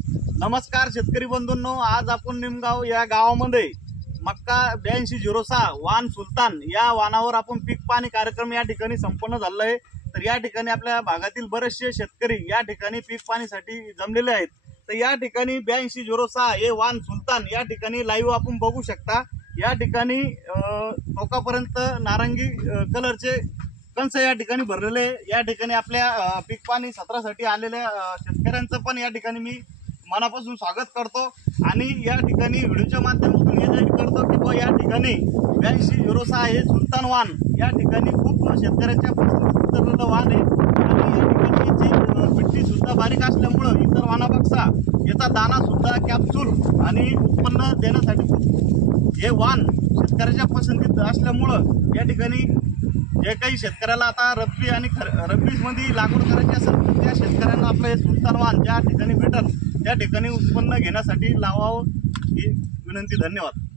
नमस्कार शेतकरी बंधूंनो, आज आपण निमगाव या गावामध्ये मक्का 8206 वान सुलतान या वानावर आपण पीक पाणी कार्यक्रम या ठिकाणी संपन्न झालेला आहे। तर या ठिकाणी आपल्या भागातील बरेचसे शेतकरी या ठिकाणी पीक पाणीसाठी जमलेले आहेत। तर या ठिकाणी 8206 हे वान सुलतान या ठिकाणी लाईव्ह आपण बघू शकता। या ठिकाणी टोकापर्यंत नारंगी कलरचे कंस या ठिकाणी भरलेले। या ठिकाणी आपल्या पीक पाणी सत्रासाठी आलेल्या शेतकऱ्यांचं पण या ठिकाणी मी मनापासून स्वागत करतो आणि या ठिकाणी व्हिडिओच्या माध्यमातून हे जाहीर करतो की बुवा या ठिकाणी 8206 हे सुलतान वान या ठिकाणी खूप शेतकऱ्यांच्या पसंतीत उतरलेलं वान आहे आणि या ठिकाणी पिट्टी सुद्धा बारीक असल्यामुळे इतर वानापेक्षा याचा दाना सुद्धा कॅप्सूल आणि उत्पन्न देण्यासाठी हे वान शेतकऱ्याच्या पसंतीत असल्यामुळे या ठिकाणी जे काही शेतकऱ्याला आता रब्बी आणि रब्बीमध्ये लागवड करायची असेल तर त्या शेतकऱ्यांना आपलं हे सुलतान वान ज्या ठिकाणी भेटेल त्या ठिकाणी उत्पन्न घेण्यासाठी लावावं ही विनंती। धन्यवाद।